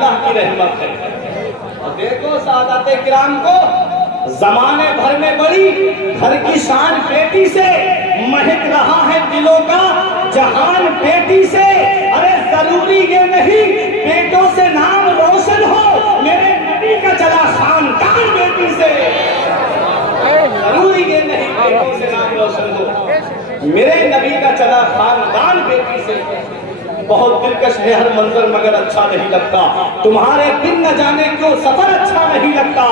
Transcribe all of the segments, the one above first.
اللہ کی رحمت ہے۔ اور دیکھو سعادت کرام کو زمانے بھر میں بڑی گھر کی شان بیٹی سے مہک رہا ہے دلوں کا جہان بیٹی سے۔ ارے ضروری یہ نہیں بیٹوں سے نام روشن ہو، میرے نبی کا چلا خاندان بیٹی سے۔ ضروری یہ نہیں بیٹی سے نام روشن ہو، میرے نبی کا چلا خاندان بیٹی سے۔ بہت دلکش ہے ہر منظر مگر اچھا نہیں لگتا، تمہارے بن نہ جانے کیوں سفر اچھا نہیں لگتا۔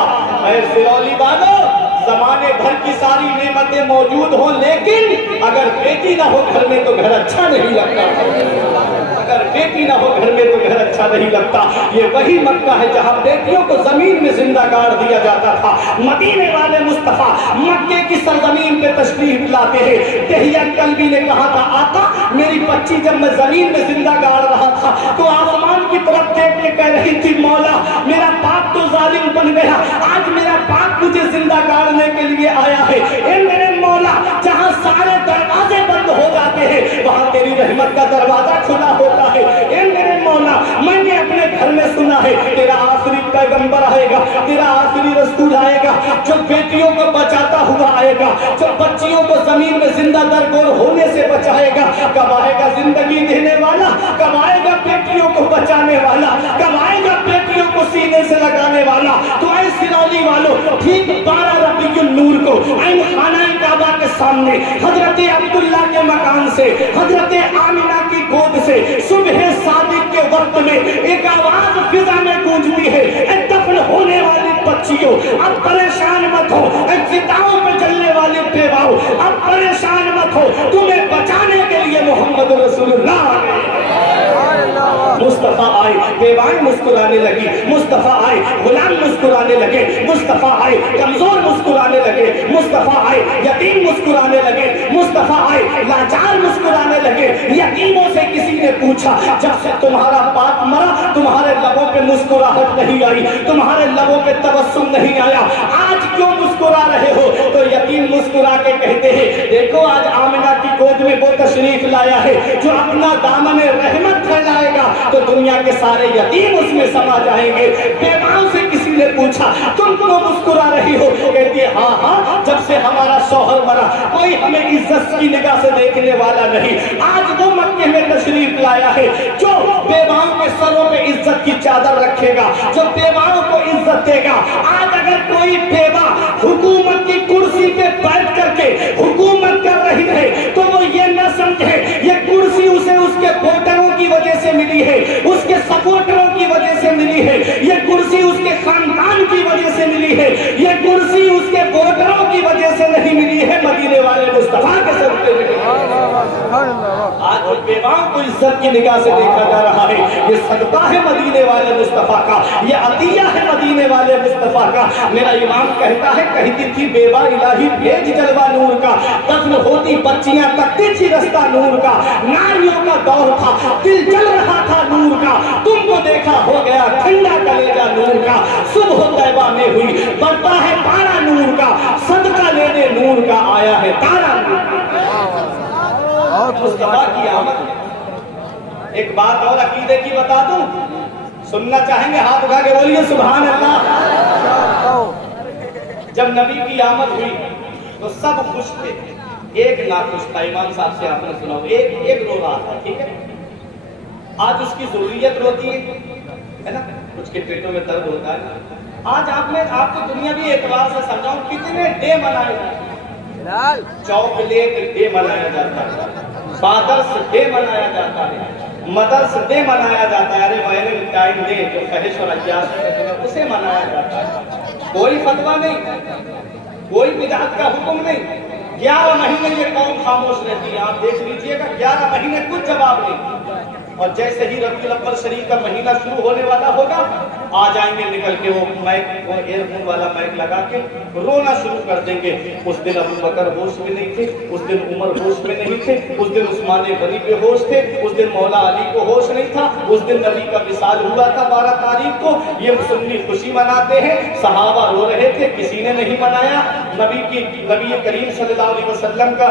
اے سرولی والو، زمانے بھر کی ساری نعمتیں موجود ہوں لیکن اگر بیٹی نہ ہو گھر میں تو گھر اچھا نہیں لگتا، اگر بیٹی نہ ہو گھر میں تو گھر اچھا نہیں لگتا۔ یہ وہی مکہ ہے جہاں بیٹیوں کو زمین میں زندہ گاڑ دیا جاتا تھا۔ مدینے والے مصطفیٰ مکے کی سرزمین پہ تشریف لاتے ہیں۔ دہیہ کلبی نے کہا تھا آقا میری بچی جب میں زمین میں زندہ گاڑ رہا تھا تو آسمان کی طرف دیکھ کے کہہ رہی تھی مولا میرا باپ تو ظالم بن گیا، آج میرا باپ مجھے زندہ گاڑنے کے لیے آیا ہے۔ اے میرے مولا جہاں سارے دروازے بند ہو جاتے ہیں وہاں تیری رحمت کا دروازہ کھلا ہوتا ہے۔ اے میرے مولا میں نے اپنے گھر میں سنا ہے تیرا آخری پیغمبر آئے گا، تیرا آخری رسول آئے گا جو بیٹیوں کو بچاتا ہوا آئے گا، جو بچیوں کو زمین میں زندہ درگور ہونے سے بچائے گا۔ کب آئے گا زندگی دینے والا، کب آئے گا بیٹیوں کو بچانے والا، کب آئے گا بیٹیوں کو سینے سے لگانے والا۔ تو اے سرولی والو ٹھیک 12 ربیع النور کو عین خانہ کعبہ کے سامنے حضرت عبداللہ کے مکان سے حضرت آمنہ کی گود سے صبح صادق کے وقت میں ایک آواز فضا میں گونجتی ہے، اے دفن ہونے والی بچیوں اب پریشان مت ہو، اے فضاؤں پہ جلنے والی بیواؤں اب پریشان مت ہو، تمہیں بچانے کے لیے محمد رسول اللہ مصطفیٰ آئے۔ بیوائیں مسکرانے لگی، مصطفیٰ آئے۔ غلام مسکرانے لگے، مصطفیٰ آئے۔ کمزور مسکرانے لگے، مصطفیٰ آئے۔ یتیم مسکرانے لگے، مصطفیٰ آئے۔ لاچار مسکرانے لگے۔ یتیموں سے کسی نے پوچھا جب سے تمہارا باپ مرا تمہارے لبوں پہ مسکراہٹ نہیں آئی، تمہارے لبوں پہ تبسم نہیں آیا، آج کیوں مسکرا رہے ہو؟ تو یتیم مسکرا کے کہتے ہیں دیکھو آج آمنہ کی گود میں وہ تشریف لایا ہے جو اپنا دامن رحمت پھیلائے گا تو دنیا کے سارے یتیم اس میں سما جائیں گے۔ بیواؤں سے کسی نے پوچھا تم کیوں مسکرا رہی ہو؟ کہتی ہے ہاں ہاں جب سے ہمارا شوہر مرا کوئی ہمیں عزت کی نگاہ سے دیکھنے والا نہیں، آج وہ مکے میں تشریف لایا ہے جو بیواؤں کے سروں پہ عزت کی چادر رکھے گا، جو بیواؤں کو عزت دے گا۔ آج اگر کوئی بیوہ حکومت کی کرسی پہ بیٹھ کر کے حکومت کر رہی ہے تو وہ یہ نہ سمجھے یہ کرسی اسے اس کے ووٹروں کی وجہ سے ملی ہے، اس کے سپورٹروں کی وجہ سے ملی ہے، یہ کرسی اس کے خاندان کی وجہ سے ملی ہے، یہ کرسی اس کے ووٹروں کی وجہ سے نہیں ملی ہے، مدینے والے مصطفیٰ کے صدقے ملی ہے۔ آج بیواؤں کو عزت کی نگاہ سے دیکھا جا رہا ہے، یہ صدقہ ہے مدینے والے مصطفیٰ کا، یہ عطیہ ہے مدینے والے مصطفیٰ کا۔ میرا امام کہتا ہے کہتی تھی بیوہ الہی بھیج جلوہ نور کا، دفن ہوتی بچیاں تکتی تھی رستہ نور کا، ناریوں کا دور تھا دل جل رہا تھا نور کا، تم کو دیکھا ہو گیا ٹھنڈا کلیجہ نور کا، صبح طیبہ میں ہوئی بڑھتا ہے پارا نور کا، صدقہ لینے نور کا آیا ہے تارا نور کا۔ مصطفیٰ کی آمد۔ ایک بات اور عقیدے کی بتا دوں، سننا چاہیں گے ہاتھ اٹھا کے بولیے سبحان اللہ۔ جب نبی کی آمد ہوئی تو سب خوش تھے، ایک ناخوش تھا، امام صاحب سے آپ نے سنا ہو، ایک رو رہا تھا، ٹھیک ہے؟ آج اس کی ضروریت روتی ہے نا، کچھ کے پیٹوں میں درد ہوتا ہے۔ آج آپ کو دنیاوی اعتبار سے سمجھاؤں کتنے ڈے منائے جاتے ہیں، چاکلیٹ ڈے منایا جاتا ہے، فادرس ڈے منایا جاتا ہے، مدرس ڈے منایا جاتا ہے، ارے ویلنٹائن ڈے جو فحش اور اجیاز کہتے ہیں اسے منایا جاتا ہے۔ کوئی فتویٰ نہیں، کوئی بدعت کا حکم نہیں۔ 11 مہینے یہ قوم خاموش رہتی ہے، آپ دیکھ لیجئے گا 11 مہینے کچھ جواب نہیں، اور جیسے ہی ربیع الاول شریف کا مہینہ شروع ہونے والا ہوگا آ جائیں گے نکل کے وہ ایئر فون والا مائک لگا کے رونا شروع کر دیں گے۔ اس دن ابو بکر ہوش میں نہیں تھے، اس دن عمر ہوش میں نہیں تھے، اس دن عثمان غنی بے ہوش تھے، اس دن مولا علی کو ہوش نہیں تھا، اس دن نبی کا وصال ہوا تھا 12 تاریخ کو۔ یہ سنی خوشی مناتے ہیں، صحابہ رو رہے تھے، کسی نے نہیں منایا۔ نبی کریم صلی اللہ علیہ وسلم کا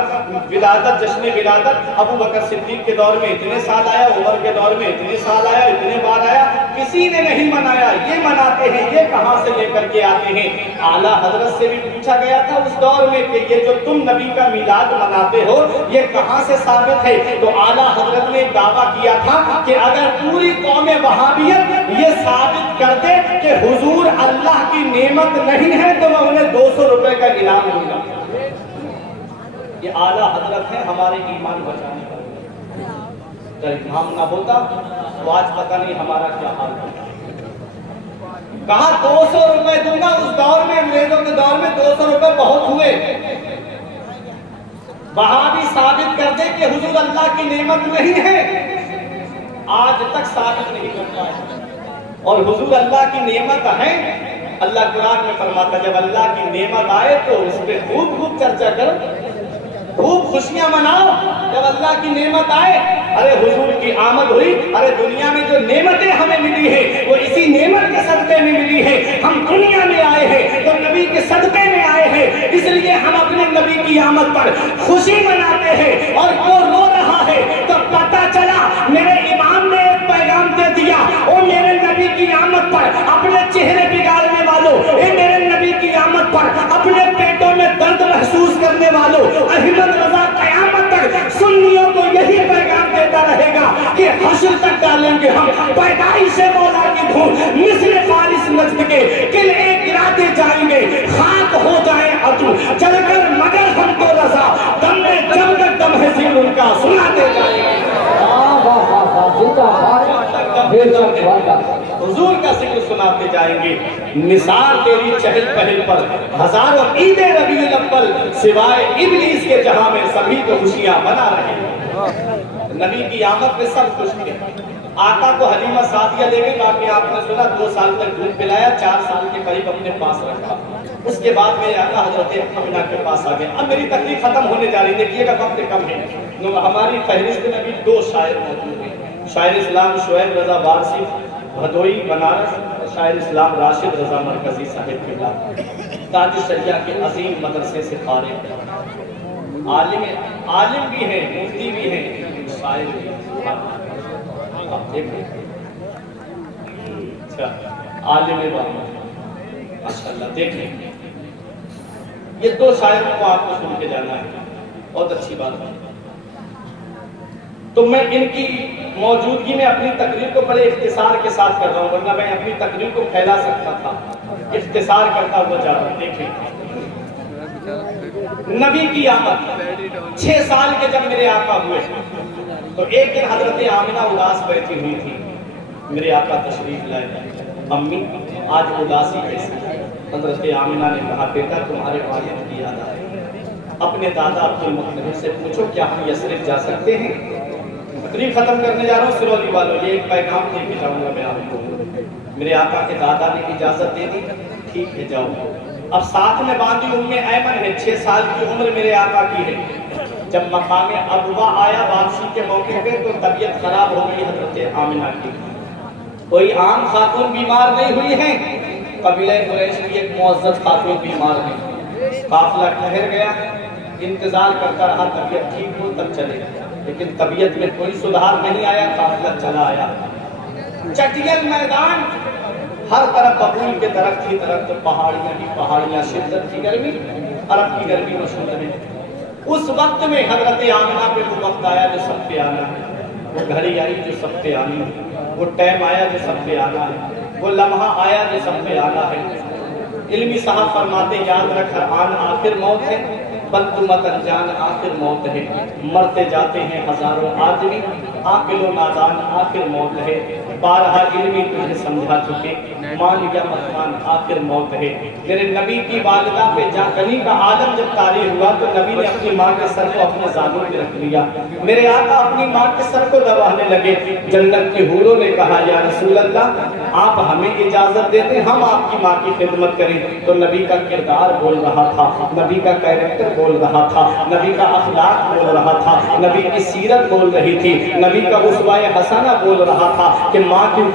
ولادت، جشن ولادت ابو بکر صدیق کے دور میں اتنے سال آیا، عمر کے دور میں اتنے سال آیا، اتنے بار آیا، کسی نے نہیں منایا، یہ مناتے ہیں، یہ کہاں سے لے کر کے آتے ہیں؟ اعلیٰ حضرت سے بھی پوچھا گیا تھا اس دور میں کہ یہ جو تم نبی کا میلاد مناتے ہو یہ کہاں سے ثابت ہے؟ تو اعلیٰ حضرت نے دعویٰ کیا تھا کہ اگر پوری قوم وہابیت یہ ثابت کر دے کہ حضور اللہ کی نعمت نہیں ہے تو میں انہیں 200 روپے کا انعام دوں گا۔ یہ اعلیٰ حضرت ہے ہمارے ایمان بچانے کا۔ اگر امام نہ ہوتا تو آج پتہ نہیں ہمارا کیا حال ہوتا۔ کہا 200 روپے دوں گا۔ اس دور میں، انگریزوں کے دور میں 200 روپے بہت ہوئے۔ وہاں بھی ثابت کر دے کہ حضور اللہ کی نعمت نہیں ہے، آج تک ثابت نہیں کر پائے۔ اور حضور اللہ کی نعمت ہے۔ اللہ قرآن میں فرماتا جب اللہ کی نعمت آئے تو اس پہ خوب خوب چرچا کرو، خوب خوشیاں مناؤ۔ جب اللہ کی نعمت آئے، ارے حضور کی آمد ہوئی، ارے دنیا میں جو نعمتیں ہمیں ملی ہے وہ اسی نعمت کے صدقے میں ملی ہے۔ ہم دنیا میں آئے ہیں تو نبی کے صدقے میں آئے ہیں، اس لیے ہم اپنے نبی کی آمد پر خوشی مناتے ہیں۔ اور وہ رو رہا ہے تو پتہ چلا میرے امام نے ایک پیغام دے دیا، او میرے نبی کی آمد پر اپنے چہرے بگاڑنے والوں، اے میرے نبی کی آمد پر اپنے پیٹوں میں درد محسوس کرنے والوں، احمد رضا قیامت تک سنیوں کو یہی پیغام دیتا رہے گا کہ حشر تک ڈالیں گے ہم پیدائش مولا کی دھون، مثل فارس نجد کے قلعے گراتے جائیں گے، خاک ہو جائیں عدو چل کر مگر ہم کو رضا، دم میں جب تک دم ہے ذکر ان کا سناتے جائیں گے۔ حضور کا ذکر سناتے جائیں گے۔ نثار تیری چہل پہل پر ہزاروں عید ربیع الاول، سوائے ابلیس کے جہاں میں سبھی کو خوشیاں منا رہے ہیں۔ نبی کی آمد میں سب خوش تھے۔ آقا کو حلیمہ سعدیہ لے گئے، باقی آپ نے سنا 2 سال تک دودھ پلایا، 4 سال کے قریب اپنے پاس رکھا۔ اس کے بعد میرے آقا حضرت آمنہ کے پاس آ گئے۔ اب میری تقریر ختم ہونے جا رہی، دیکھیے گا وقت کم ہے۔ ہماری فہرست میں بھی 2 شاعر موجود ہیں، شاعر اسلام شعیب رضا وارسی بھدوئی بنارس، شاعر اسلام راشد رضا مرکزی صاحب قبلہ، تاج الشریعہ کے عظیم مدرسے سے فارغ، عالم بھی ہیں، مفتی بھی ہیں، شاعر بھی ہیں۔ آپ دیکھیں، اچھا عالم ماشاءاللہ، دیکھیں یہ 2 شاعروں کو آپ کو سن کے جانا ہے، بہت اچھی بات ہے۔ تو میں ان کی موجودگی میں اپنی تقریر کو بڑے اختصار کے ساتھ کر رہا ہوں، ورنہ میں اپنی تقریر کو پھیلا سکتا تھا، اختصار کرتا ہوا جا رہا ہوں۔ دیکھیں نبی کی آمد 6 سال کے جب میرے آقا ہوئے تو ایک دن حضرت آمنہ اداس بیٹھی ہوئی تھی، میرے آقا تشریف لائے، امی آج اداسی کیسی؟ حضرت آمنہ نے کہا بیٹا تمہارے والد کی یاد آئے، اپنے دادا عبدالمطلب سے پوچھو کیا ہم یثرب جا سکتے ہیں؟ تقریر ختم کرنے جا رہا ہوں سرولی والوں، یہ ایک پیغام دے کے جاؤں گا میں آپ کو۔ میرے آقا کے دادا نے اجازت دے دی، ٹھیک ہے جاؤ۔ اب ساتھ میں باندھی ام ایمن ہے، 6 سال کی عمر میرے آقا کی ہے۔ جب مقام ابوا آیا واپسی کے موقع پہ تو طبیعت خراب ہو گئی حضرت آمنہ کی۔ کوئی عام خاتون بیمار نہیں ہوئی ہے، قبیلہ قریش کی ایک معزز خاتون بیمار ہے۔ قافلہ ٹھہر گیا، انتظار کرتا رہا طبیعت ٹھیک ہو تب چلے، لیکن طبیعت میں کوئی سدھار نہیں آیا، قافلہ چلا آیا۔ چٹیل میدان، ہر طرف ببول کے درخت ہی درخت، پہاڑیاں ہی پہاڑیاں، شدت کی گرمی، عرب کی گرمی مشہور ہے۔ اس وقت میں حضرت آمنہ پہ وہ وقت آیا جو سب پہ آنا ہے، وہ گھڑی آئی جو سب پہ آنی ہے، وہ ٹائم آیا جو سب پہ آنا ہے، وہ لمحہ آیا جو سب پہ آنا ہے۔ علمی صاحب فرماتے یاد رکھ ہر آن آخر موت ہے، بلکہ مت انجان آخر موت ہے، مرتے جاتے ہیں ہزاروں آدمی، عاقل و نادان آخر موت ہے، بارہا علمی تجھے سمجھا چکے، مان یا مت مان آخر موت ہے۔ میرے نبی کی والدہ پہ جاکنی کا عالم جب طاری ہوا تو نبی نے اپنی ماں کے سر کو اپنے زانوں پہ رکھ لیا، میرے آقا اپنی ماں کے سر کو دبانے لگے۔ جنت کی حوروں نے کہا یا رسول اللہ آپ ہمیں اجازت دیتے ہم آپ کی ماں کی خدمت کریں، تو نبی کا کردار بول رہا تھا، نبی کا کیریکٹر بول رہا تھا، نبی کا اخلاق بول رہا تھا، نبی کی سیرت بول رہی تھی، نبی کا اسوہ حسنہ بول رہا تھا کہ ماں کی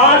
8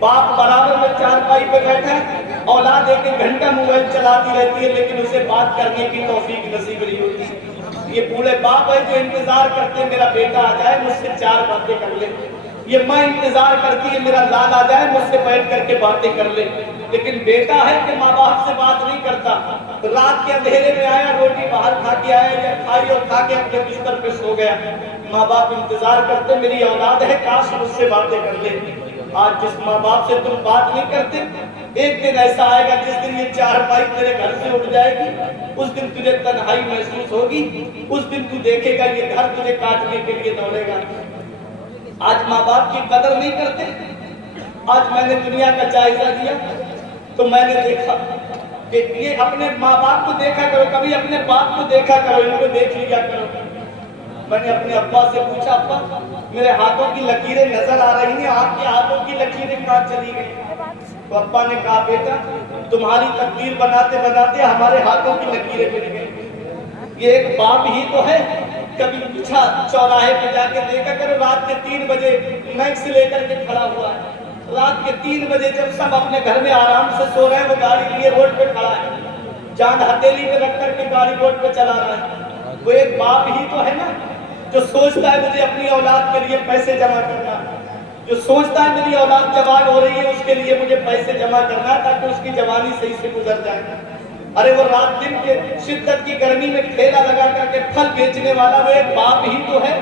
باپ برابر میں چارپائی پہ بیٹھا ہے، اولاد ایک ایک گھنٹہ موبائل چلاتی رہتی ہے لیکن اسے بات کرنے کی توفیق نصیب نہیں ہوتی۔ یہ بوڑھے باپ ہے جو انتظار کرتے ہیں میرا بیٹا آ جائے مجھ سے 4 باتیں کر لے، یہ ماں انتظار کرتی ہے میرا لال آ جائے مجھ سے بیٹھ کر کے باتیں کر لے، لیکن بیٹا ہے کہ ماں باپ سے بات نہیں کرتا۔ رات کے اندھیرے میں آیا، روٹی باہر کھا کے آیا یا کھائی اور کھا کے اپنے بستر پہ سو گیا، ماں باپ انتظار کرتے میری اولاد ہے کاش مجھ سے باتیں کر لے۔ آج جس ماں باپ سے تم بات نہیں کرتے، ایک دن ایسا آئے گا جس دن یہ چارپائی تیرے گھر سے اٹھ جائے گی، اس دن تجھے تنہائی محسوس ہوگی، اس دن تو دیکھے گا یہ گھر تجھے کاٹنے کے لیے دوڑے گا۔ آج ماں باپ کی قدر نہیں کرتے۔ آج میں نے دنیا کا جائزہ لیا تو میں نے دیکھا کہ یہ اپنے ماں باپ کو دیکھا کرو، کبھی اپنے باپ کو دیکھا کرو، ان کو دیکھ لیا کرو۔ میں نے اپنے ابا سے پوچھا ابا میرے ہاتھوں کی لکیریں نظر آ رہی ہیں، آپ کے ہاتھوں کی لکیریں کہاں چلی گئی؟ تو ابا نے کہا بیٹا تمہاری تقدیر بناتے بناتے ہمارے ہاتھوں کی لکیریں مل گئی۔ یہ ایک باپ ہی تو ہے۔ کبھی پوچھا چوراہے پہ جا کے دیکھا کرو رات کے 3 بجے میکس لے کر کے کھڑا ہوا ہے، رات کے 3 بجے جب سب اپنے گھر میں آرام سے سو رہے ہیں وہ گاڑی لیے روڈ پہ کھڑا ہے، جان ہتھیلی پہ رکھ کر کے گاڑی روڈ پہ چلا رہا ہے۔ وہ ایک باپ ہی تو ہے نا جو سوچتا ہے مجھے اپنی اولاد کے لیے پیسے جمع کرنا، جو سوچتا ہے میری اولاد جوان ہو رہی ہے اس کے لیے مجھے پیسے جمع کرنا تاکہ اس کی جوانی صحیح سے گزر جائے۔ ارے وہ رات دن کے شدت کی گرمی میں ٹھیلا لگا کر کے پھل بیچنے والا وہ ایک باپ ہی تو ہے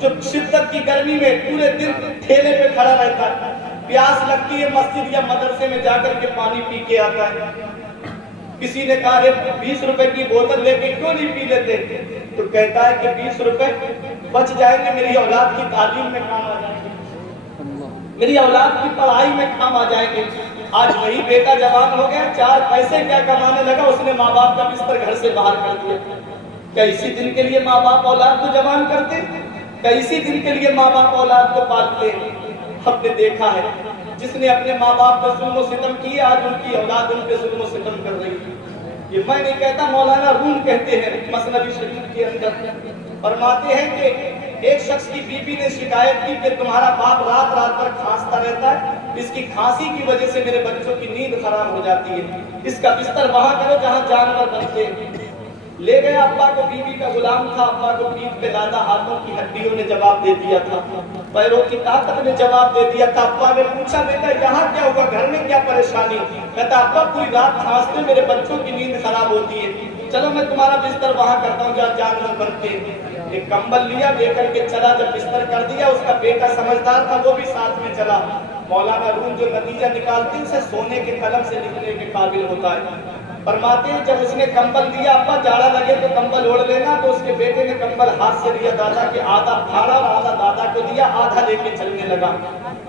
جو شدت کی گرمی میں پورے دن ٹھیلے پہ کھڑا رہتا ہے، پیاس لگتی ہے مسجد یا مدرسے میں جا کر کے پانی پی کے آتا ہے۔ کسی نے کہا 20 روپے کی بوتل لے کے کیوں نہیں پی لیتے؟ تو کہتا ہے کہ 20 روپے بچ جائیں گے میری اولاد کی تعلیم میں کام آ جائیں گے، میری اولاد کی پڑھائی میں کام آ جائیں گے۔ آج وہی بیٹا جوان ہو گیا، 4 پیسے کیا کمانے لگا، اس نے ماں باپ کا بستر گھر سے باہر کر دیا۔ کیا اسی دن کے لیے ماں باپ اولاد کو جوان کرتے؟ کیا اسی دن کے لیے ماں باپ اولاد کو پالتے؟ ہم نے دیکھا ہے جس نے اپنے ماں باپ پر ظلم و ستم کیے آج ان کی اولاد ان پہ ظلم و ستم کر رہی ہے۔ یہ میں نہیں کہتا، مولانا روم کہتے ہیں مثنوی شریف کے اندر، فرماتے ہیں کہ ایک شخص کی بیوی نے شکایت کی کہ تمہارا باپ رات رات پر کھانستا رہتا ہے، اس کی کھانسی کی وجہ سے میرے بچوں کی نیند خراب ہو جاتی ہے، اس کا بستر وہاں کرو جہاں جانور بنتے ہیں۔ لے گیا، ابا کو بیوی کا غلام تھا، ابا کو پیٹھ پہ لادا، ہاتھوں کی ہڈیوں نے جواب دے دیا تھا، پیروں کی طاقت نے جواب دے دیا تھا۔ ابا نے پوچھا بیٹا یہاں کیا ہوا، گھر میں کیا پریشانی؟ کہتا ابا پوری رات کھانستے میرے بچوں کی نیند خراب ہوتی ہے، چلو میں تمہارا بستر وہاں کرتا ہوں جہاں جانور بنتے ہیں۔ ایک کمبل لیا، لے کر کے چلا، جب بستر کر دیا اس کا بیٹا سمجھدار تھا وہ بھی ساتھ میں چلا۔ مولانا روم جو نتیجہ نکالتے ہیں اسے سونے کے قلم سے لکھنے کے قابل ہوتا ہے۔ فرماتے ہیں جب اس نے کمبل دیا ابا جاڑا لگے تو کمبل اوڑھ لینا، تو اس کے بیٹے نے کمبل ہاتھ سے لیا دادا کے، آدھا پھاڑا اور آدھا دادا کو دیا، آدھا لے کے چلنے لگا۔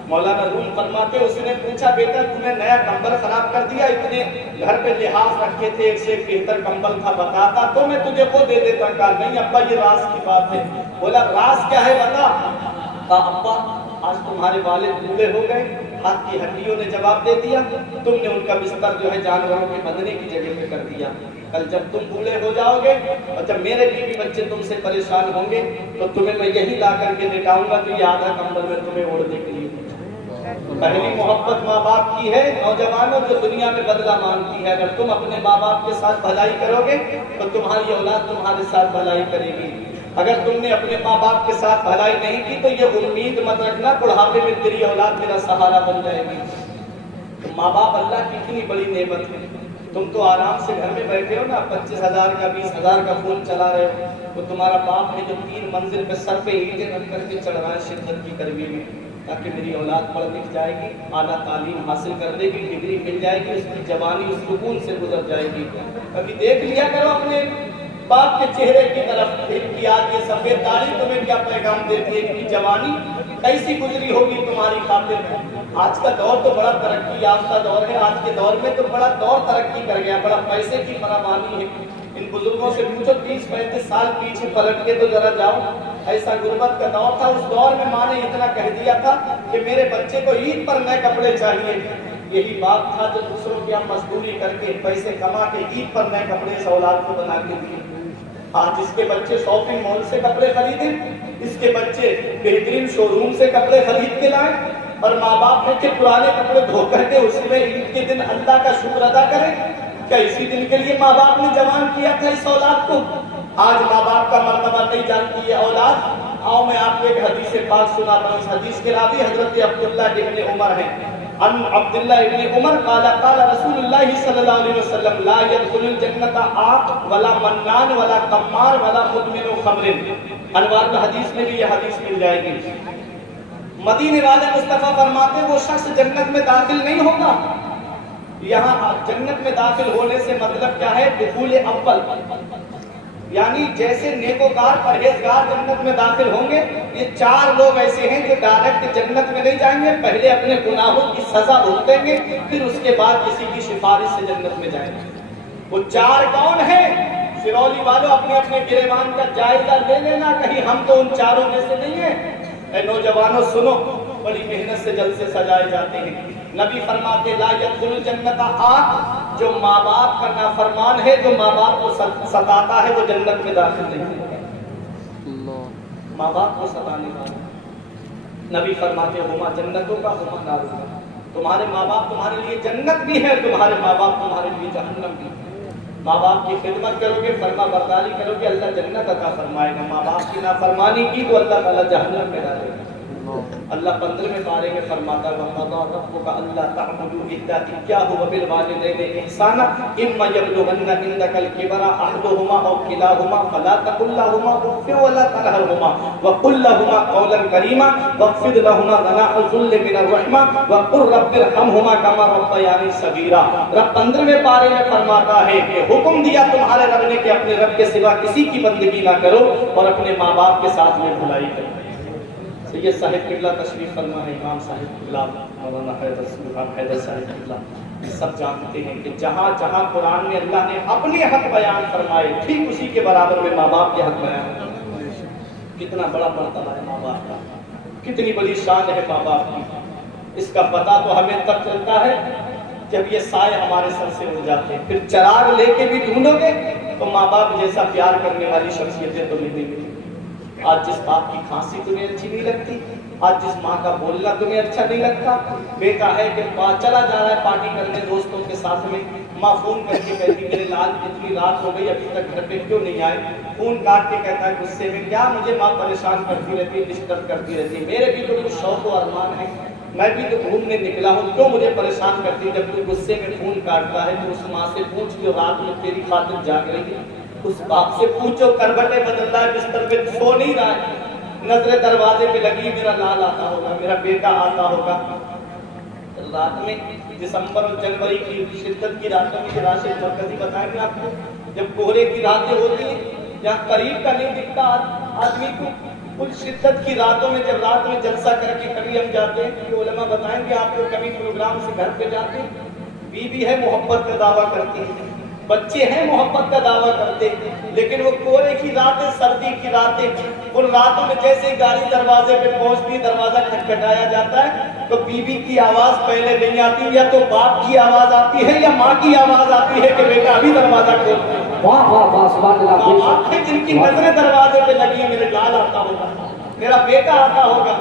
مولانا روم فرماتے ہیں اس نے پوچھا بیٹا تم نے نیا کمبل خراب کر دیا، اتنے گھر پہ لحاظ رکھے تھے، ایک سے ایک بہتر کمبل تھا، بتاتا تو میں تجھے وہ دے دیتا۔ کہا نہیں ابا یہ راز کی بات ہے۔ بولا راز کیا ہے بتا؟ کہا ابا آج تمہارے والد بوڑھے ہو گئے، ہاتھ کی ہڈیوں نے جواب دے دیا، تم نے ان کا بستر جو ہے جانوروں کے بندنے کی جگہ پہ کر دیا۔ کل جب تم بوڑھے ہو جاؤ گے اور جب میرے بیوی بچے تم سے پریشان ہوں گے تو تمہیں میں یہی لا کر کے لٹاؤں گا، تو یہ آدھا کمبل میں تمہیں اوڑھنے کے لیے۔ پہلی محبت ماں باپ کی ہے، نوجوانوں جو دنیا میں بدلہ مانگتی ہے۔ اگر تم اپنے ماں باپ کے ساتھ بھلائی کرو گے تو تمہاری اولاد تمہارے ساتھ بھلائی کرے گی۔ اگر تم نے اپنے ماں باپ کے ساتھ بھلائی نہیں کی تو یہ امید مت رکھنا بڑھاپے میں تیری اولاد میرا سہارا بن جائے گی۔ تو ماں باپ اللہ کی اتنی بڑی نعمت ہے۔ تم تو آرام سے گھر میں بیٹھے ہو نا، 25,000 کا 20,000 کا فون چلا رہے ہو، وہ تمہارا باپ ہے جو 3 منزل پہ سر پہ اینٹیں رکھ کر کے چڑھ رہا ہے شدت کی گرمی میں، تاکہ میری اولاد پڑھ لکھ جائے گی، اعلیٰ تعلیم حاصل کر لے گی، ڈگری مل جائے گی، اس کی جوانی اس سکون سے گزر جائے گی۔ کبھی دیکھ لیا کرو اپنے باپ کے چہرے کی طرف، ان کی آج یہ سفید داڑھی تمہیں کیا پیغام دیتی ہے، ان کی جوانی کیسی گزری ہوگی تمہاری خاطر۔ آج کا دور تو بڑا ترقی یافتہ دور ہے، آج کے دور میں تو بڑا دور ترقی کر گیا، بڑا پیسے کی فراوانی ہے۔ ان بزرگوں سے پوچھو 30-35 سال پیچھے پلٹ کے تو ذرا جاؤ، ایسا غربت کا دور تھا، اس دور میں ماں نے اتنا کہہ دیا تھا کہ میرے بچے کو عید پر نئے کپڑے چاہیے۔ یہی باپ تھا جو دوسروں کی مزدوری کر کے پیسے کما کے عید پر نئے کپڑے اس اولاد کو بنا کے دیے۔ آج اس کے بچے شاپنگ مال سے کپڑے خریدیں، اس کے بچے بہترین شو روم سے کپڑے خرید کے لائیں، اور ماں باپ نے کہ پرانے کپڑے دھو کر کے اسی میں عید کے دن اللہ کا شکر ادا کریں؟ کیا اسی دن کے لیے ماں باپ نے جوان کیا تھا اس اولاد کو؟ آج ماں باپ کا مرتبہ نہیں جانتی ہے اولاد۔ آؤ میں آپ کو ایک حدیث پاک سناتا ہوں۔ اس حدیث کے راوی حضرت عبداللہ ابن عمر ہیں۔ ان عبداللہ ابن عمر قال قال رسول اللہ صلی اللہ علیہ وسلم لا يدخل الجنت عاق ولا منان ولا قمار ولا مدمن خمر۔ انوار الحدیث میں بھی یہ حدیث مل جائے گی۔ مدینے والے مصطفیٰ فرماتے وہ شخص جنت میں داخل نہیں ہوگا۔ یہاں جنت میں داخل ہونے سے مطلب کیا ہے؟ دخول اول، یعنی جیسے نیکوکار پرہیزگار جنت میں داخل ہوں گے، یہ 4 لوگ ایسے ہیں جو ڈائریکٹ جنت میں نہیں جائیں گے، پہلے اپنے گناہوں کی سزا بھگتیں گے، پھر اس کے بعد کسی کی سفارش سے جنت میں جائیں گے۔ وہ 4 کون ہیں؟ سرولی والوں اپنے اپنے گریبان کا جائزہ لے لینا، کہیں ہم تو ان 4 میں سے نہیں ہیں۔ اے نوجوانوں سنو، بڑی محنت سے جلسے سجائے جاتے ہیں۔ نبی فرماتے لا يدخل الجنت عاق، جو ماں باپ کا نافرمان ہے، جو ماں باپ کو ستاتا ہے، وہ جنت میں داخل نہیں ہے۔ ماں باپ کو ستانے والا، نبی فرماتے ہما جنتوں کا ہما ناروں کا، تمہارے ماں باپ تمہارے لیے جنت بھی ہے، تمہارے ماں باپ تمہارے لیے جہنم بھی ہے۔ ماں باپ کی خدمت کرو گے، فرما برداری کرو گے، اللہ جنت عطا فرمائے گا۔ ماں باپ کی نافرمانی کی تو اللہ تعالیٰ جہنم میں ڈالے گا۔ اللہ 15ویں پارے میں فرماتا ہے وَقَضَىٰ رَبُّكَ أَلَّا تَعْبُدُوا إِلَّا إِيَّاهُ وَبِالْوَالِدَيْنِ إِحْسَانًا إِمَّا يَبْلُغَنَّ عِندَكَ الْكِبَرَ أَحَدُهُمَا أَوْ كِلَاهُمَا فَلَا تَقُل لَّهُمَا أُفٍّ وَلَا تَنْهَرْهُمَا وَقُل لَّهُمَا قَوْلًا كَرِيمًا وَاخْفِضْ لَهُمَا جَنَاحَ الذُّلِّ مِنَ الرَّحْمَةِ وَقُل رَّبِّ ارْحَمْهُمَا كَمَا رَبَّيَانِي صَغِيرًا۔ رب 15ویں پارے میں فرماتا ہے کہ حکم دیا تمہارے رب نے کہ اپنے رب کے سوا کسی کی بندگی نہ کرو اور اپنے ماں باپ کے ساتھ میں بھلائی کرو۔ سید صاحب قبلہ تشریف فرما ہے، امام صاحب قبلہ مولانا حیدر صاحب قبلہ، سب جانتے ہیں کہ جہاں جہاں قرآن میں اللہ نے اپنے حق بیان فرمائے، ٹھیک اسی کے برابر میں ماں باپ کے حق بیان فرمائے۔ کتنا بڑا مرتبہ ہے ماں باپ کا، کتنی بڑی شان ہے ماں باپ کی۔ اس کا پتہ تو ہمیں تب چلتا ہے جب یہ سائے ہمارے سر سے اڑ جاتے ہیں، پھر چراغ لے کے بھی ڈھونڈو گے تو ماں باپ جیسا پیار کرنے والی شخصیتیں تو نہیں ملیں گی۔ آج جس باپ کی کھانسی تمہیں اچھی نہیں لگتی، آج جس ماں کا بولنا تمہیں اچھا نہیں لگتا، بیٹا ہے کہ چلا جا رہا ہے پارٹی کرنے دوستوں کے ساتھ میں، ماں فون کر کے کہتی میرے لال اتنی رات ہو گئی ابھی تک گھر پہ کیوں نہیں آئے، فون کاٹ کے کہتا ہے غصے میں کیا مجھے ماں پریشان کرتی رہتی ہے، ڈسٹرب کرتی رہتی ہے، میرے بھی تو کچھ شوق و ارمان ہے، میں بھی تو گھومنے نکلا ہوں، کیوں مجھے پریشان کرتی ہے۔ جب تو غصے میں فون کاٹتا ہے تو اس ماں سے پوچھ جو رات میں تیری خاطر جاگ رہی ہے، اس باپ سے پوچھو کروٹیں بدل رہا ہے، بستر پہ سو نہیں رہا ہے، نظریں دروازے پہ لگی میرا لال آتا ہوگا، میرا بیٹا آتا ہوگا۔ رات میں دسمبر اور جنوری کی شدت کی راتوں میں راشد مرکزی بتائیں گے آپ کو، جب کوہرے کی راتیں ہوتی ہیں یا قریب کا نہیں دکھتا آدمی کو، کچھ شدت کی راتوں میں جب رات میں جلسہ کر کے کبھی ہم جاتے ہیں کہ علماء بتائیں گے آپ کو، کبھی پروگرام سے گھر پہ جاتے ہیں، بیوی ہے محبت کا دعویٰ کرتی ہے، بچے ہیں محبت کا دعویٰ کرتے ہیں، لیکن وہ کوہرے کی راتیں، سردی کی راتیں، ان راتوں میں جیسے ہی گاڑی دروازے پہ پہنچتی، دروازہ کھٹکھٹایا جاتا ہے تو بیوی کی آواز پہلے نہیں آتی، یا تو باپ کی آواز آتی ہے یا ماں کی آواز آتی ہے کہ بیٹا ابھی دروازہ کھول۔ باپ ہیں جن کی نظریں دروازے پہ لگی ہیں، میرے لال آتا ہوگا، میرا بیٹا آتا ہوگا،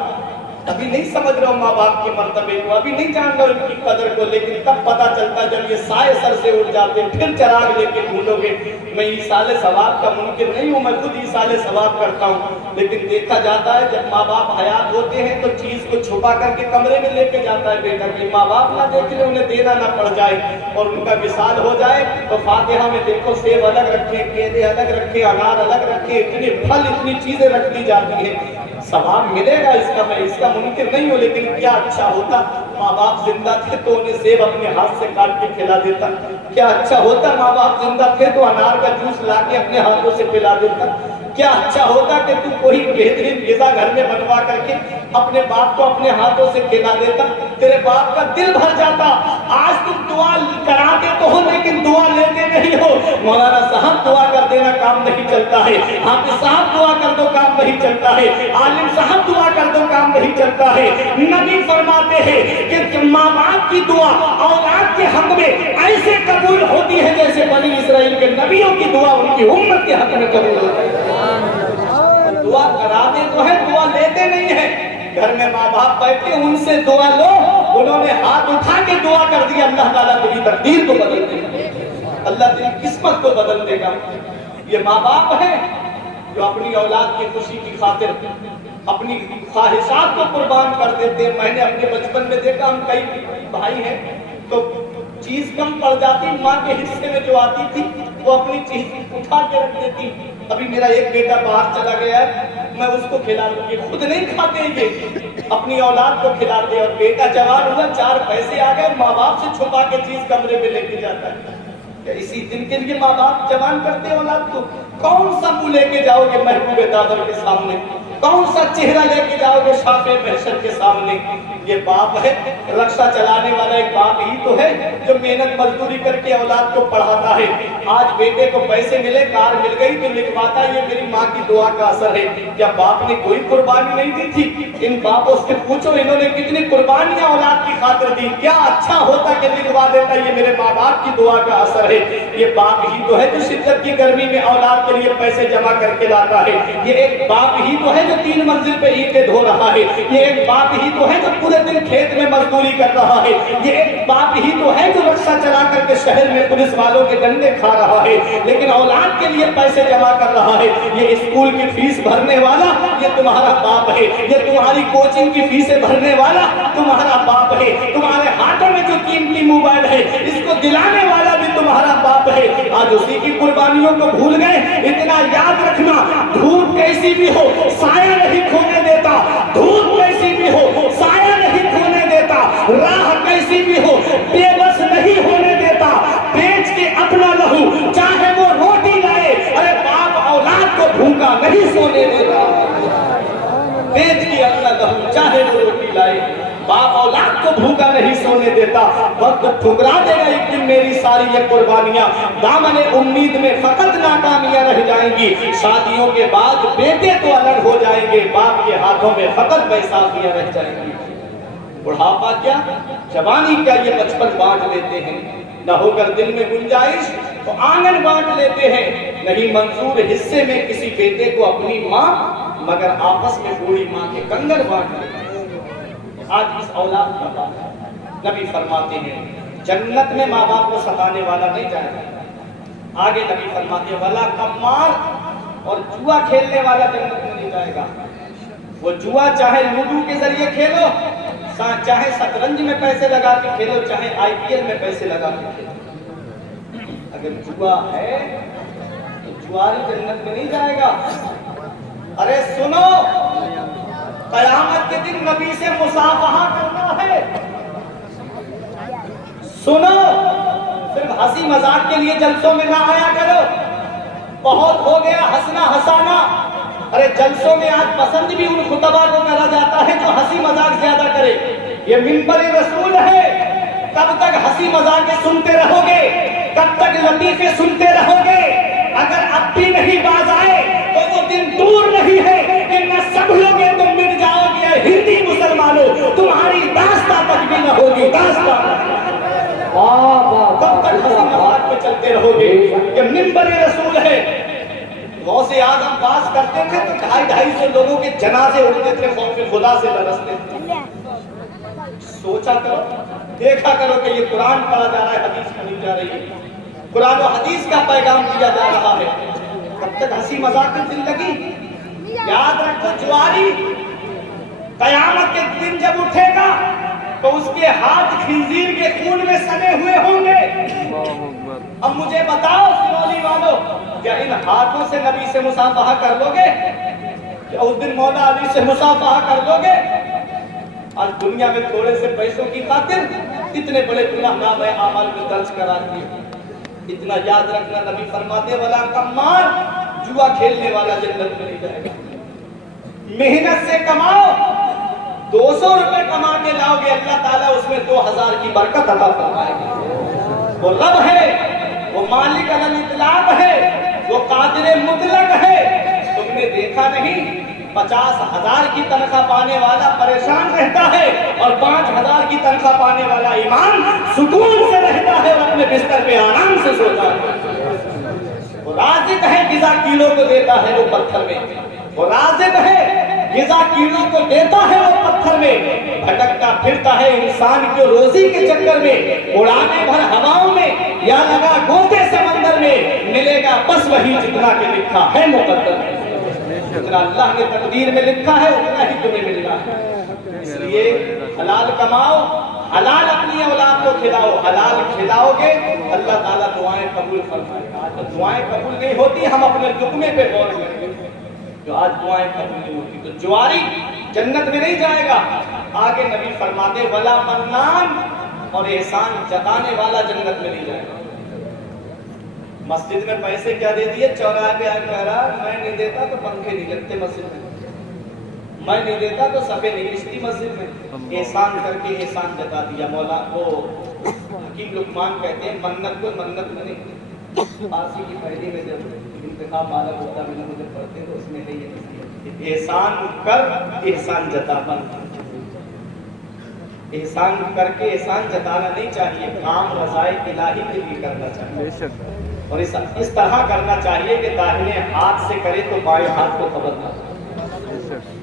ابھی نہیں سمجھ رہا ہوں ماں باپ کے مرتبے کو، ابھی نہیں جان رہا ان کی قدر کو، لیکن تب پتہ چلتا جب یہ سائے سر سے اڑ جاتے پھر چراغ لے کے ڈھونڈو گے۔ میں ایصال ثواب کا منکر نہیں ہوں، میں خود ایصال ثواب کرتا ہوں، لیکن دیکھا جاتا ہے جب ماں باپ حیات ہوتے ہیں تو چیز کو چھپا کر کے کمرے میں لے کے جاتا ہے بیٹا، کہ ماں باپ نہ دیکھ لے، انہیں دینا نہ پڑ جائے، اور ان کا وصال ہو جائے تو فاتحہ میں دیکھو سیب الگ رکھے، کیلے الگ رکھے، انار الگ رکھے، اتنے پھل اتنی چیزیں رکھ دی جاتی ہیں، ثواب ملے گا اس کا، میں اس کا منکر نہیں ہوں، لیکن کیا اچھا ہوتا ماں باپ زندہ تھے تو انہیں سیب اپنے ہاتھ سے کاٹ کے کھلا دیتا، کیا اچھا ہوتا ماں باپ زندہ تھے تو انار کا جوس لا کے اپنے ہاتھوں سے پلا دیتا، کیا اچھا ہوتا کہ تو کوئی بہترین غذا گھر میں بنوا کر کے اپنے باپ کو اپنے ہاتھوں سے کھلا دیتا، تیرے باپ کا دل بھر جاتا۔ آج تم دعا کراتے تو ہو لیکن دعا لیتے نہیں ہو، مولانا صاحب دعا کر دینا کام نہیں چلتا ہے، حافظ صاحب دعا کر دو کام نہیں چلتا ہے، عالم صاحب دعا کر دو کام نہیں چلتا ہے۔ نبی فرماتے ہیں کہ ماں باپ کی دعا اولاد کے حق میں ایسے قبول ہوتی ہے جیسے بنی اسرائیل کے نبیوں کی دعا ان کی امت کے حق میں قبول ہوتی ہے۔ دعا کراتے تو ہے، دعا لیتے نہیں ہیں، گھر میں ماں باپ بیٹھے ان سے دعا لو، انہوں نے ہاتھ اٹھا کے دعا کر دیا، اللہ تعالیٰ تیری تقدیر کو بدل دے گا، اللہ تیری قسمت کو بدل دے گا۔ یہ ماں باپ ہیں جو اپنی اولاد کی خوشی کی خاطر اپنی خواہشات کو قربان کر دیتے ہیں۔ میں نے اپنے بچپن میں دیکھا، ہم کئی بھائی ہیں تو چیز کم پڑ جاتی، ماں کے حصے میں جو آتی تھی وہ اپنی چیز اٹھا کے رکھ دیتی۔ ابھی میرا ایک بیٹا باہر چلا گیا ہے، میں اس کو کھلا دوں، یہ خود نہیں کھاتے، یہ اپنی اولاد کو کھلاتے، اور بیٹا جوان ہوا، 4 پیسے آ گئے، ماں باپ سے چھپا کے چیز کمرے میں لے کے جاتا ہے۔ کیا اسی دن کے لیے ماں باپ جوان کرتے اولاد کو؟ کون سا منہ لے کے جاؤ گے محبوب دادر کے سامنے؟ کون سا چہرہ لے کے جاؤ گے شافع محشر کے سامنے؟ یہ باپ ہے، رکشہ چلانے والا ایک باپ ہی تو ہے جو محنت مزدوری کر کے اولاد کو پڑھاتا ہے۔ آج بیٹے کو پیسے ملے، کار مل گئی تو لکھواتا ہے یہ میری ماں کی دعا کا اثر ہے۔ کیا باپ نے کوئی قربانی نہیں دی تھی؟ ان باپوں سے پوچھو انہوں نے کتنی قربانیاں اولاد کی خاطر دی۔ کیا اچھا ہوتا کہ لکھوا دیتا یہ میرے ماں باپ کی دعا کا اثر ہے۔ یہ باپ ہی تو ہے جو شدت کی گرمی میں اولاد کے لیے پیسے جمع کر کے لاتا ہے۔ یہ ایک باپ ہی تو ہے جو 3 منزل پہ اینٹیں دھو رہا ہے۔ یہ ایک باپ ہی تو ہے جو پورے دن کھیت میں مزدوری کر رہا ہے۔ یہ ایک باپ ہی تو ہے جو رکشہ چلا کر کے شہر میں پولیس والوں کے ڈنڈے کھا رہا ہے، لیکن اولاد کے لیے پیسے جمع کر رہا ہے۔ یہ اسکول کی فیس بھرنے والا یہ تمہارا باپ ہے، یہ تمہاری کوچنگ کی فیسیں بھرنے والا تمہارا باپ ہے، تمہارے ہاتھوں میں جو قیمتی موبائل ہے اس کو دلانے والا بھی تمہارا باپ ہے۔ آج اسی کی قربانیوں کو بھول گئے۔ اتنا یاد رکھنا، دھوپ کیسی بھی ہو سایہ نہیں کھونے دیتا، دھوپ کیسی بھی ہو سایہ نہیں کھونے دیتا، راہ کیسی بھی ہو بے بس نہیں ہونے دیتا، بیچ کے اپنا لہو چاہے وہ روٹی لائے، ارے باپ اولاد کو بھوکا نہیں سونے دیتا، بیچ کے اپنا لہو چاہے وہ روٹی لائے، باپ اولاد کو بھوکا نہیں سونے دیتا۔ وقت ٹھکرا دے گا ایک دن میری ساری یہ قربانیاں، دامن امید میں فقط ناکامیاں رہ جائیں گی، شادیوں کے بعد بیٹے تو الگ ہو جائیں گے، باپ کے ہاتھوں میں فقط بیساکھیاں رہ جائیں گی۔ بڑھاپا کیا، جوانی کیا، یہ بچپن بانٹ لیتے ہیں، نہ ہو کر دل میں گنجائش تو آنگن بانٹ لیتے ہیں، نہیں منظور حصے میں کسی بیٹے کو اپنی ماں، مگر آپس میں بوڑھی ماں کے کنگن بانٹ لیتے ہیں۔ آج اس اولاد کا بات ہے، نبی فرماتے ہیں جنت میں ماں باپ کو ستانے والا نہیں جائے گا۔ آگے نبی فرماتے ہیں ولا قمار، اور جوا کھیلنے والا جنت میں نہیں جائے گا۔ وہ جوا چاہے لوڈو کے ذریعے کھیلو، چاہے شطرنج میں پیسے لگا کے کھیلو، چاہے IPL میں پیسے لگا کے کھیلو، اگر جوا ہے تو جواری جنت میں نہیں جائے گا۔ ارے سنو، قیامت کے دن نبی سے مصافحہ کرنا ہے۔ سنو، صرف ہنسی مذاق کے لیے جلسوں میں نہ آیا کرو، بہت ہو گیا ہنسنا ہنسانا۔ ارے جلسوں میں آج پسند بھی ان خطبہ کو کرا جاتا ہے جو ہنسی مذاق زیادہ کرے۔ یہ منبر رسول ہے، کب تک ہنسی مذاق سنتے رہو گے؟ کب تک لطیفے سنتے رہو گے؟ اگر اب بھی نہیں باز آئے تو وہ دن دور نہیں ہے کہ نہ سنبھلو گے تم مٹ جاؤ گے ہندی مسلمانوں، تمہاری داستان تک بھی نہ ہوگی داستان۔ کب تک ہنسی مذاق پہ چلتے رہو گے؟ یہ منبر رسول ہے۔ غوث اعظم باز کرتے تھے تو 250 لوگوں کے جنازے اڑتے تھے، خوف خدا سے لرزتے تھے۔ سوچا کرو، دیکھا کرو کہ یہ قرآن پڑھا جا رہا ہے، حدیث پڑھی جا رہی ہے، قرآن و حدیث کا پیغام دیا جا رہا ہے، کب تک ہنسی مذاق کی زندگی؟ یاد رکھو جواری قیامت کے دن جب اٹھے گا تو اس کے ہاتھ خنزیر کے خون میں سنے ہوئے ہوں گے۔ اب مجھے بتاؤ سنولی والوں، کیا ان ہاتھوں سے نبی سے مصافحہ کر لو گے؟ کیا اس دن مولا علی سے مصافحہ کر لو گے؟ آج دنیا میں تھوڑے سے پیسوں کی خاطر اتنے بڑے گناہ نامۂ اعمال میں درج کرا دیے۔ اتنا یاد رکھنا، نبی فرماتے ولا قمار، جوا کھیلنے والا جنت میں نہیں جائے گا۔ محنت سے کماؤ، 200 روپے کما کے لاؤ گے، اللہ تعالیٰ اس میں 2000 کی برکت عطا فرمائے گا۔ وہ رب ہے، وہ مالک الاطلاق ہے، وہ قادر مطلق ہے۔ تم نے دیکھا نہیں 50,000 کی تنخواہ پانے والا پریشان رہتا ہے اور 5,000 کی تنخواہ پانے والا ایمان سکون سے رہتا ہے اور اپنے بستر پہ آرام سے سوتا ہے۔ وہ رازق ہے، غذا کیلوں کو دیتا ہے وہ پتھر میں، وہ رازق ہے غذا کیڑوں کو دیتا ہے وہ پتھر میں، بھٹکتا پھرتا ہے انسان کو روزی کے چکر میں، اڑانے بھر ہواؤں میں یا لگا گوتے سمندر میں، ملے گا بس وہی جتنا کہ لکھا ہے مقدر میں، جتنا اللہ نے تقدیر میں لکھا ہے اتنا ہی تمہیں ملنا ہے۔ اس لیے حلال کماؤ، حلال اپنی اولاد کو کھلاؤ، حلال کھلاؤ گے اللہ تعالیٰ دعائیں قبول فرمائے گا۔ آج دعائیں قبول نہیں ہوتی، ہم اپنے لقمے پہ غور کریں، جو آج دعائیں قبول نہیں ہوتی تو جواری جنت میں نہیں جائے گا۔ آگے نبی فرماتے ولا منان، اور احسان جتانے والا جنت میں نہیں جائے گا۔ مسجد میں پیسے کیا دے دیے، چوراہے پہ آ کہہ رہا میں نہیں دیتا تو پنکھے نہیں لگتے مسجد میں، میں نہیں دیتا تو صفے نہیں بچتی مسجد میں۔ احسان کر کے احسان جتا دیا۔ مولا وہ حکیم لقمان کہتے ہیں منت کو منت میں نہیں، فارسی کی پہلی میں جب انتخاب والا ہوتا میں نے مجھے پڑھتے تو اس میں ہے یہ نصیحت، احسان کر احسان جتا، احسان کر کے احسان جتانا نہیں چاہیے، کام رضائے الہی کے لیے کرنا چاہیے، اور اس طرح کرنا چاہیے کہ داہنے ہاتھ سے کرے تو بائیں ہاتھ کو خبر نہ،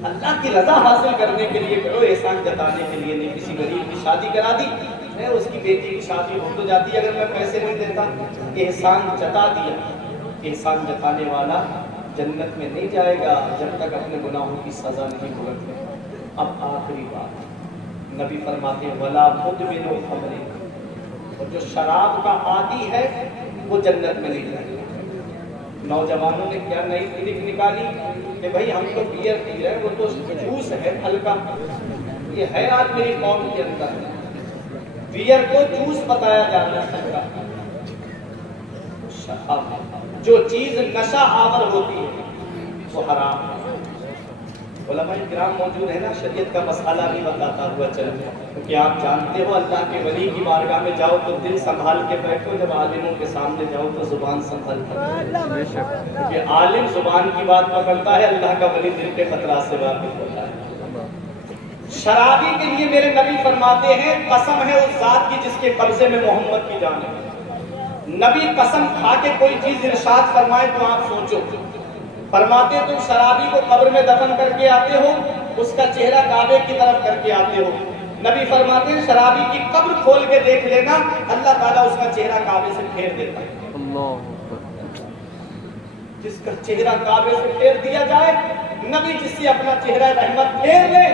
اللہ کی رضا حاصل کرنے کے لیے کرو، احسان جتانے کے لیے نہیں۔ کسی غریب کی شادی کرا دی ہے، اس کی بیٹی کی شادی ہو تو جاتی ہے اگر میں پیسے نہیں دیتا، احسان جتا دیا۔ احسان جتانے والا جنت میں نہیں جائے گا جب تک اپنے گناہوں کی سزا نہیں بھگت لے۔ اب آخری بات نبی فرماتے ہیں ولا مدمن الخمر، اور جو شراب کا عادی ہے وہ جنت میں نہیں جائے گا۔ نوجوانوں نے کیا نئی ٹرک نکالی کہ بھائی ہم تو بیئر پی رہے ہیں، وہ تو جوس ہے ہلکا، یہ ہے آج میری قوم کے اندر بیئر کو جوس بتایا جاتا ہے۔ جو چیز نشہ آور ہوتی ہے وہ حرام ہے۔ علماء کرام موجود ہے نا، شریعت کا مسئلہ بھی بتاتا ہوا چل گیا، کیونکہ آپ جانتے ہو اللہ کے ولی کی بارگاہ میں جاؤ تو دل سنبھال کے بیٹھو، جب عالموں کے سامنے جاؤ تو زبان سنبھال کر، کیونکہ عالم زبان کی بات پکڑتا ہے، اللہ کا ولی دل کے خطرات سے واقف ہوتا ہے۔ شرابی کے لیے میرے نبی فرماتے ہیں قسم ہے اس ذات کی جس کے قبضے میں محمد کی جان ہے۔ نبی قسم کھا کے کوئی چیز ارشاد فرمائے تو آپ سوچو، فرماتے تم شرابی کو قبر میں دفن کر کے آتے ہو، اس کا چہرہ کعبے کی طرف کر کے آتے ہو۔ نبی فرماتے ہیں شرابی کی قبر کھول کے دیکھ لینا، اللہ تعالیٰ اس کا چہرہ کعبے سے پھیر دیتا ہے۔ جس کا چہرہ کعبے سے پھیر دیا جائے، نبی جس سے اپنا چہرہ رحمت پھیر لے،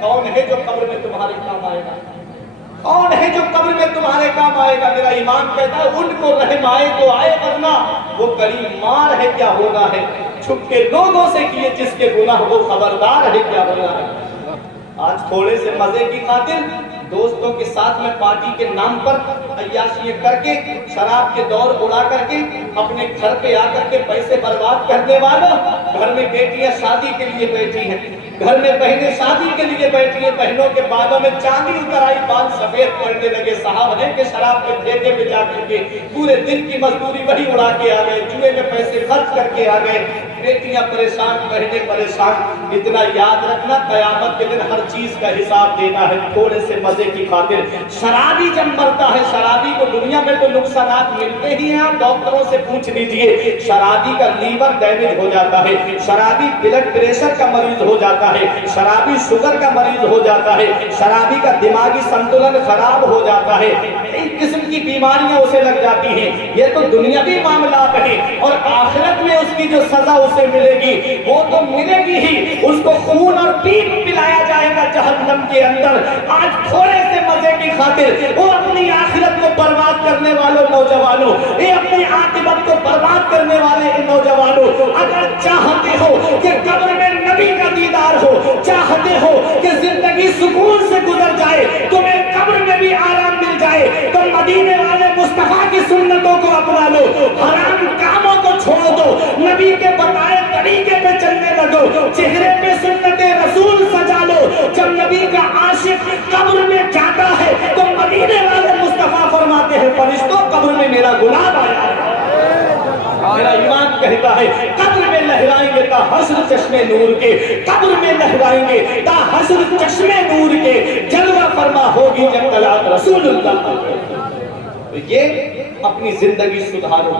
کون ہے جو قبر میں تمہارے کام آئے گا؟ کون ہے جو قبر میں تمہارے کام آئے گا؟ میرا ایمان کہتا ہے ان کو رحم آئے تو آئے، ورنہ وہ کڑی مار ہے کیا ہونا ہے، چھپ کے لوگوں سے کیے جس کے گناہ وہ خبردار ہے کیا ہونا ہے۔ آج تھوڑے سے مزے کی خاطر دوستوں کے ساتھ میں پارٹی کے نام پر عیاشیاں کر کے، شراب کے دور اڑا کر کے، اپنے گھر پہ آ کر کے پیسے برباد کرنے والوں، گھر میں بیٹیاں شادی کے لیے بیٹھی ہیں، گھر میں بہنیں شادی کے لیے بیٹھی ہیں، بہنوں کے بالوں میں چاندی اتر آئی، بال سفید پڑنے لگے، صاحب ہے کہ شراب کے ٹھیکے پہ جا کر کے پورے دن کی مزدوری وہی اڑا کے آ گئے، جوئے میں پیسے خرچ کر کے آ گئے، بیٹیاں پریشان، بہنیں پریشان۔ اتنا یاد رکھنا قیامت کے دن ہر چیز کا حساب دینا ہے۔ تھوڑے سے مزے کی خاطر شرابی جب مرتا ہے، شرابی کو دنیا میں تو نقصانات ملتے ہی ہیں، آپ ڈاکٹروں سے پوچھ لیجئے، شرابی کا لیور ڈیمیج ہو جاتا ہے، شرابی بلڈ پریشر کا مریض ہو جاتا ہے، شرابی شوگر کا مریض ہو جاتا ہے، شرابی کا دماغی سنتولن خراب ہو جاتا ہے، کئی قسم کی بیماریاں اسے لگ جاتی ہیں۔ یہ تو دنیاوی معاملات ہیں، اور آخرت میں اس کی جو سزا اسے ملے گی وہ تو ملے گی ہی، اس کو خون اور پیپ پلایا جائے گا جہنم کے اندر۔ آج تھوڑے سے مزے کی خاطر وہ اپنی آخرت کو برباد کرنے والوں نوجوانوں، یہ اپنی عاقبت کو برباد کرنے والے نوجوانوں، اگر چاہتے ہو کہ قبر میں نبی کا دیدار ہو، چاہتے ہو کہ زندگی سکون سے گزر جائے، تمہیں قبر میں بھی آرام مل جائے، تو مدینے والے مصطفیٰ کی سنتوں کو اپنا لو، حرام کاموں کو چھوڑ دو، نبی کے بتائے طریقے پہ چلنے لگو، چہرے پہ سنت رسول سجا لو۔ جب نبی کا عاشق قبر میں جاتا ہے تو مدینے والے مصطفیٰ فرماتے ہیں فرشتوں قبر میں میرا غلام آیا ہے۔ میرا ایمان کہتا ہے قبر میں لہرائیں گے تا حشر چشمے نور کے، قبر میں لہرائیں گے تا حشر چشمے نور کے، جلوہ فرما ہوگی جب طلعت رسول اللہ۔ تو یہ اپنی زندگی سدھارو۔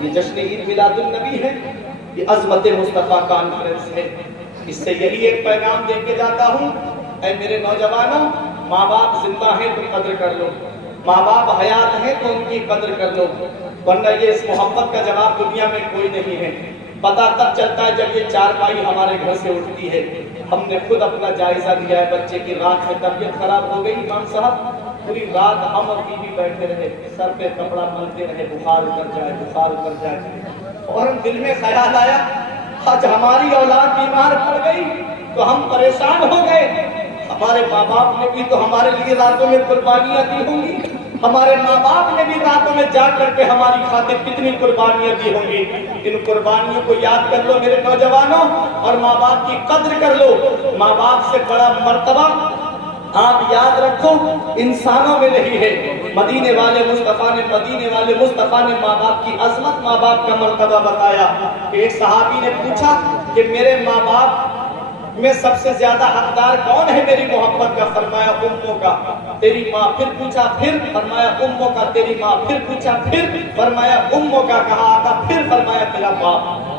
یہ جشن عید میلاد النبی ہے، یہ عظمت مصطفیٰ کانفرنس ہے۔ اس سے یہی ایک پیغام دے کے جاتا ہوں، اے میرے نوجوانوں، ماں باپ زندہ ہیں تو قدر کر لو، ماں باپ حیات ہیں تو ان کی قدر کر لو، ورنہ یہ اس محبت کا جواب دنیا میں کوئی نہیں ہے۔ پتہ تب چلتا ہے جب یہ چارپائی ہمارے گھر سے اٹھتی ہے۔ ہم نے خود اپنا جائزہ لیا ہے، بچے کی رات میں طبیعت خراب ہو گئی، امام صاحب پوری رات ہم اور بیوی بیٹھتے رہے، سر پہ کپڑا ملتے رہے، بخار اتر جائے، اور دل میں خیال آیا آج ہماری اولاد بیمار پڑ گئی تو ہم پریشان ہو گئے، ہمارے ماں باپ نے بھی تو ہمارے لیے راتوں میں قربانیاں دی ہوں گی، ہمارے ماں باپ نے بھی راتوں میں جا کر کے ہماری خاطر کتنی قربانیاں دی ہوں گی۔ ان قربانیوں کو یاد کر لو میرے نوجوانوں، اور ماں باپ کی قدر کر لو۔ ماں باپ سے بڑا مرتبہ آپ یاد رکھو انسانوں میں نہیں ہے۔ مدینے والے مصطفیٰ نے ماں باپ کی عظمت، ماں باپ کا مرتبہ بتایا کہ ایک صحابی نے پوچھا کہ میرے ماں باپ میں سب سے زیادہ حقدار کون ہے میری محبت کا؟ فرمایا اموں کا، تیری ماں۔ پھر پوچھا، پھر فرمایا اموں کا، تیری ماں۔ پھر پوچھا، پھر فرمایا اموں کا کہا آقا، پھر فرمایا تیرا باپ۔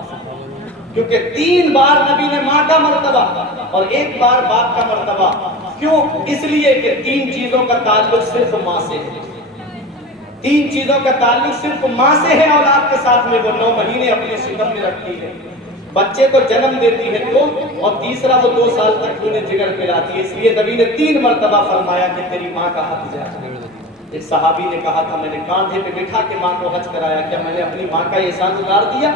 کیونکہ 3 بار نبی نے ماں کا مرتبہ اور 1 بار باپ کا مرتبہ۔ کیوں؟ اس لیے کہ 3 چیزوں کا تعلق صرف ماں سے ہے، 3 چیزوں کا تعلق صرف ماں سے ہے۔ اولاد کے ساتھ میں وہ 9 مہینے اپنے شکم میں رکھتی ہے، بچے کو جنم دیتی ہے تو، اور تیسرا وہ 2 سال تک انہیں جگر پلاتی ہے۔ اس لیے نبی نے 3 مرتبہ فرمایا کہ تیری ماں کا حق جائے۔ ایک صحابی نے کہا تھا میں نے کاندھے پہ بٹھا کے ماں کو حج کرایا، کیا میں نے اپنی ماں کا احسان اتار دیا؟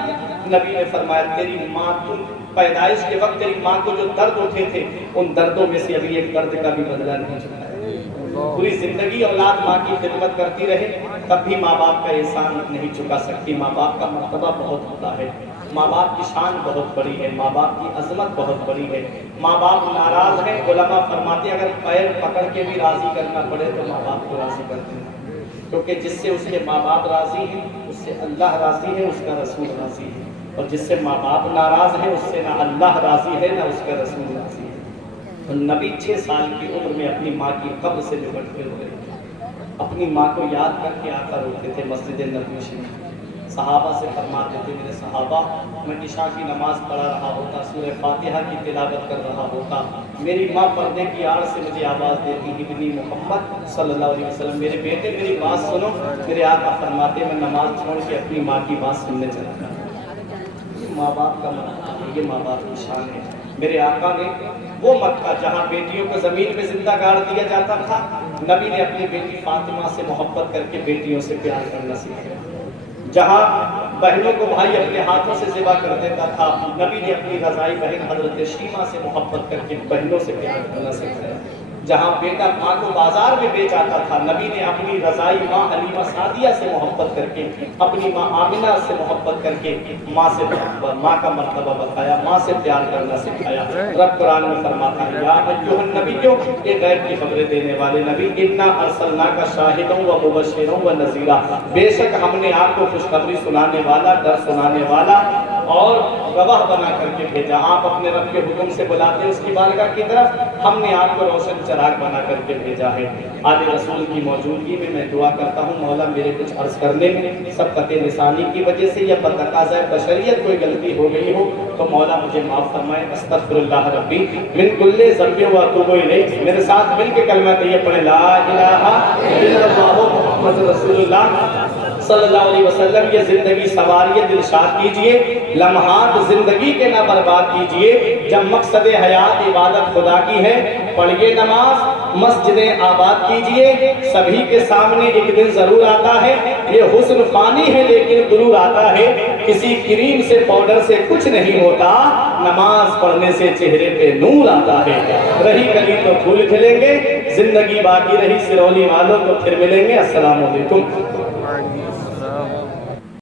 نبی نے فرمایا تیری ماں، تم پیدائش کے وقت تیری ماں کو جو درد اٹھے تھے ان دردوں میں سے ابھی ایک درد کا بھی بدلہ نہیں چکا ہے۔ پوری زندگی اولاد ماں کی خدمت کرتی رہے تب بھی ماں باپ کا احسان نہیں چکا سکتی۔ ماں باپ کا مرتبہ بہت ہوتا ہے، ماں باپ کی شان بہت بڑی ہے، ماں باپ کی عظمت بہت بڑی ہے۔ ماں باپ ناراض ہیں، علماء فرماتے ہیں اگر پیر پکڑ کے بھی راضی کرنا پڑے تو ماں باپ کو راضی کرتے ہیں، کیونکہ جس سے اس کے ماں باپ راضی ہیں اس سے اللہ راضی ہے، اس کا رسول راضی ہے، اور جس سے ماں باپ ناراض ہیں اس سے نہ اللہ راضی ہے نہ اس کا رسول راضی ہے۔ اور نبی 6 سال کی عمر میں اپنی ماں کی قبر سے لپٹ کے رو رہے تھے، اپنی ماں کو یاد کر کے آقا روتے تھے مسجد نبوی شریف۔ صحابہ سے فرماتے تھے میرے صحابہ، میں عشاء کی نماز پڑھا رہا ہوتا، سورہ فاتحہ کی تلاوت کر رہا ہوتا، میری ماں پردے کی آڑ سے مجھے آواز دیتی ابنی محمد صلی اللہ علیہ وسلم، میرے بیٹے میری بات سنو۔ میرے آقا فرماتے میں نماز چھوڑ کے اپنی ماں کی بات سننے چلا جاتا۔ یہ ماں باپ کا مرتبہ ہے، یہ ماں باپ کی شان ہے۔ میرے آقا نے وہ مکہ جہاں بیٹیوں کو زمین میں زندہ گاڑ دیا جاتا تھا، نبی نے اپنی بیٹی فاطمہ سے محبت کر کے بیٹیوں سے پیار کرنا سکھایا۔ جہاں بہنوں کو بھائی اپنے ہاتھوں سے ذبح کر دیتا تھا، نبی نے اپنی رضائی بہن حضرت شیمہ سے محبت کر کے بہنوں سے پیار کرنا سکھایا۔ جہاں بیٹا ماں کو بازار میں بیچ آتا تھا، نبی نے اپنی رضائی ماں حلیمہ سعدیہ سے محبت کر کے، اپنی ماں آمنہ سے محبت کر کے ماں کا مرتبہ بتایا، ماں سے پیار کرنا سکھایا۔ رب قرآن میں فرماتا ہے یا ایھا النبی، یہ غیب کی خبریں دینے والے نبی، انا ارسلناک شاہدا و مبشرا و نذیرا، بے شک ہم نے آپ کو خوشخبری سنانے والا، ڈر سنانے والا اور گواہ بنا کر کے بھیجا۔ آپ اپنے رب کے حکم سے بلاتے ہیں اس کی بارگاہ کی طرف، ہم نے آپ کو روشن چراغ بنا کر کے بھیجا ہے۔ آل رسول کی موجودگی میں دعا کرتا ہوں مولا میرے کچھ عرض کرنے میں سبقت لسانی کی وجہ سے یا بتقاضۂ بشریت کوئی غلطی ہو گئی ہو تو مولا مجھے معاف فرمائے۔ استغفر اللہ ربی من کل ذنب و اتوب الیہ۔ میرے ساتھ مل کے کلمہ طیب پڑھیں، لا الہ الا اللہ محمد رسول اللہ صلی اللہ علیہ وسلم۔ یہ زندگی سواریے، دلشاد کیجئے، لمحات زندگی کے نہ برباد کیجئے۔ جب مقصد حیات عبادت خدا کی ہے، پڑھیے نماز، مسجدیں آباد کیجئے۔ سبھی کے سامنے ایک دن ضرور آتا ہے، یہ حسن فانی ہے لیکن ضرور آتا ہے۔ کسی کریم سے پاؤڈر سے کچھ نہیں ہوتا، نماز پڑھنے سے چہرے پہ نور آتا ہے۔ رہی کلی تو پھول کھلیں گے، زندگی باقی رہی سرولی والوں تو پھر ملیں گے۔ السلام علیکم۔